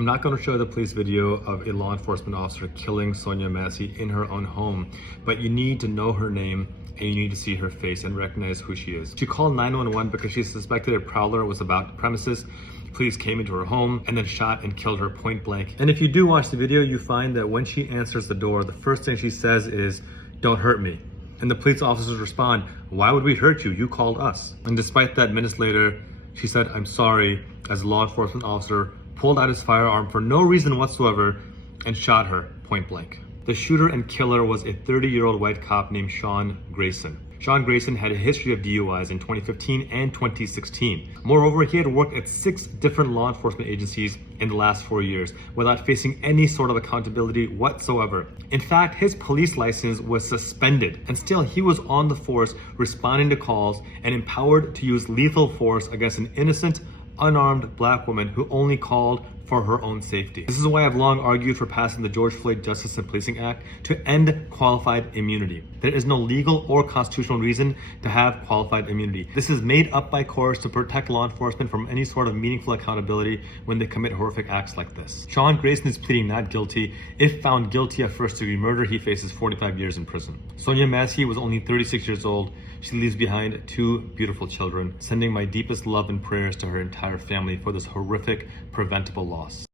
I'm not going to show the police video of a law enforcement officer killing Sonya Massey in her own home, but you need to know her name and you need to see her face and recognize who she is. She called 911 because she suspected a prowler was about the premises. Police came into her home and then shot and killed her point blank. And if you do watch the video, you find that when she answers the door, the first thing she says is, "Don't hurt me." And the police officers respond, "Why would we hurt you? You called us." And despite that, minutes later, she said, "I'm sorry," as a law enforcement officer pulled out his firearm for no reason whatsoever and shot her point blank. The shooter and killer was a 30-year-old white cop named Sean Grayson. Sean Grayson had a history of DUIs in 2015 and 2016. Moreover, he had worked at 6 different law enforcement agencies in the last 4 years without facing any sort of accountability whatsoever. In fact, his police license was suspended, and still he was on the force responding to calls and empowered to use lethal force against an innocent, unarmed black woman who only called for her own safety. This is why I've long argued for passing the George Floyd Justice and Policing Act to end qualified immunity. There is no legal or constitutional reason to have qualified immunity. This is made up by courts to protect law enforcement from any sort of meaningful accountability when they commit horrific acts like this. Sean Grayson is pleading not guilty. If found guilty of first-degree murder, he faces 45 years in prison. Sonya Massey was only 36 years old. She leaves behind 2 beautiful children, sending my deepest love and prayers to her entire family for this horrific, preventable loss.